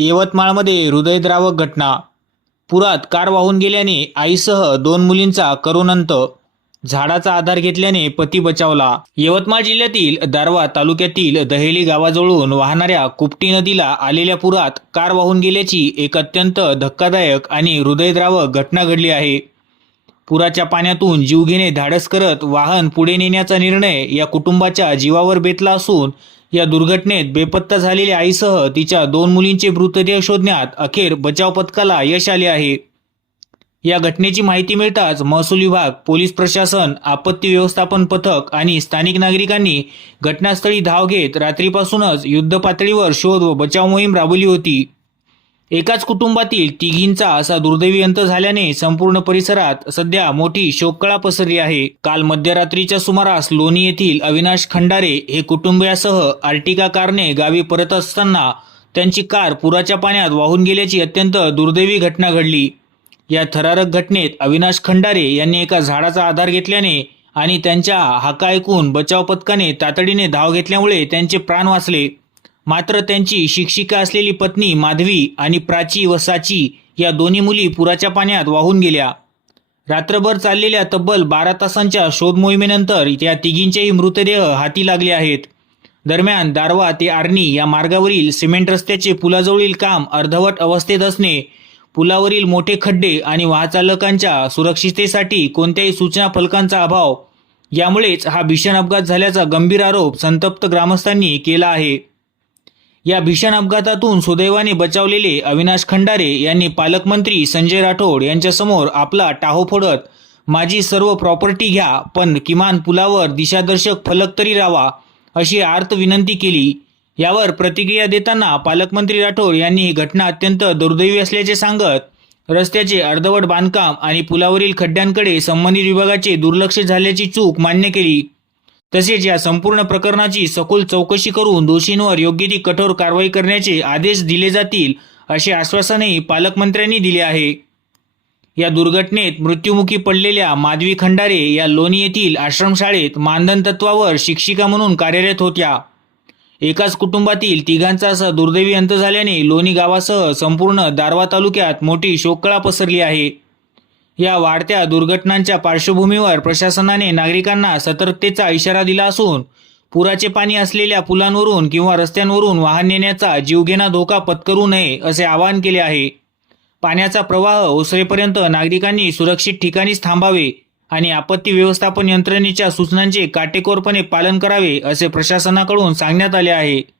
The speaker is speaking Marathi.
यवतमाळमध्ये हृदयद्रावक घटना. पुरात कार वाहून गेल्याने आईसह 2 मुलींचा करुण अंत. झाडाचा आधार घेतल्याने पती बचावला. यवतमाळ जिल्ह्यातील दारव्हा तालुक्यातील दहेली गावाजवळून वाहणाऱ्या कुपटी नदीला आलेल्या पुरात कार वाहून गेल्याची एक अत्यंत धक्कादायक आणि हृदयद्रावक घटना घडली आहे. पुराच्या पाण्यातून जीवघेणे धाडस करत वाहन पुढे नेण्याचा निर्णय या कुटुंबाच्या जीवावर बेतला असून या दुर्घटनेत बेपत्ता झालेल्या आईसह तिच्या 2 मुलींचे मृतदेह शोधण्यात अखेर बचाव पथकाला यश आले आहे. या घटनेची माहिती मिळताच महसूल विभाग, पोलीस प्रशासन, आपत्ती व्यवस्थापन पथक आणि स्थानिक नागरिकांनी घटनास्थळी धाव घेत रात्रीपासूनच युद्धपातळीवर शोध व बचाव मोहीम राबवली होती. एकाच कुटुंबातील तिघींचा असा दुर्दैवी अंत झाल्याने संपूर्ण परिसरात सध्या मोठी शोककळा पसरली आहे. काल मध्यरात्रीच्या सुमारास लोणी येथील अविनाश खंडारे हे कुटुंबियासह आर्टिका कारने गावी परत असताना त्यांची कार पुराच्या पाण्यात वाहून गेल्याची अत्यंत दुर्दैवी घटना घडली. या थरारक घटनेत अविनाश खंडारे यांनी एका झाडाचा आधार घेतल्याने आणि त्यांच्या हाका ऐकून बचाव पथकाने तातडीने धाव घेतल्यामुळे त्यांचे प्राण वाचले. मात्र त्यांची शिक्षिका असलेली पत्नी माधवी आणि प्राची व साची या दोन्ही मुली पुराच्या पाण्यात वाहून गेल्या. रात्रभर चाललेल्या तब्बल 12 तासांच्या शोध मोहिमेनंतर या तिघींचेही मृतदेह हाती लागले आहेत. दरम्यान दारव्हा ते आर्णी या मार्गावरील सिमेंट रस्त्याचे पुलाजवळील काम अर्धवट अवस्थेत असणे, पुलावरील मोठे खड्डे आणि वाहनचालकांच्या सुरक्षिततेसाठी कोणत्याही सूचना फलकांचा अभाव यामुळेच हा भीषण अपघात झाल्याचा गंभीर आरोप संतप्त ग्रामस्थांनी केला आहे. या भीषण अपघातातून सुदैवाने बचावलेले अविनाश खंडारे यांनी पालकमंत्री संजय राठोड यांच्यासमोर आपला टाहो फोडत माझी सर्व प्रॉपर्टी घ्या पण किमान पुलावर दिशादर्शक फलक तरी लावा अशी आर्त विनंती केली. यावर प्रतिक्रिया देताना पालकमंत्री राठोड यांनी ही घटना अत्यंत दुर्दैवी असल्याचे सांगत रस्त्याचे अर्धवट बांधकाम आणि पुलावरील खड्ड्यांकडे संबंधित विभागाचे दुर्लक्ष झाल्याची चूक मान्य केली. तसेच या संपूर्ण प्रकरणाची सखोल चौकशी करून दोषींवर योग्य ती कठोर कारवाई करण्याचे आदेश दिले जातील असे आश्वासनही पालकमंत्र्यांनी दिले आहे. या दुर्घटनेत मृत्युमुखी पडलेल्या माधवी खंडारे या लोणी येथील आश्रमशाळेत मानधन तत्वावर शिक्षिका म्हणून कार्यरत होत्या. एकाच कुटुंबातील तिघांचा असा दुर्दैवी अंत झाल्याने लोणी गावासह संपूर्ण दारव्हा तालुक्यात मोठी शोककळा पसरली आहे. या वाढत्या दुर्घटनांच्या पार्श्वभूमीवर प्रशासनाने नागरिकांना सतर्कतेचा इशारा दिला असून पुराचे पाणी असलेल्या पुलांवरून किंवा रस्त्यांवरून वाहन नेण्याचा जीवघेणा धोका पत्करू नये असे आवाहन केले आहे. पाण्याचा प्रवाह ओसरेपर्यंत नागरिकांनी सुरक्षित ठिकाणीच थांबावे आणि आपत्ती व्यवस्थापन यंत्रणेच्या सूचनांचे काटेकोरपणे पालन करावे असे प्रशासनाकडून सांगण्यात आले आहे.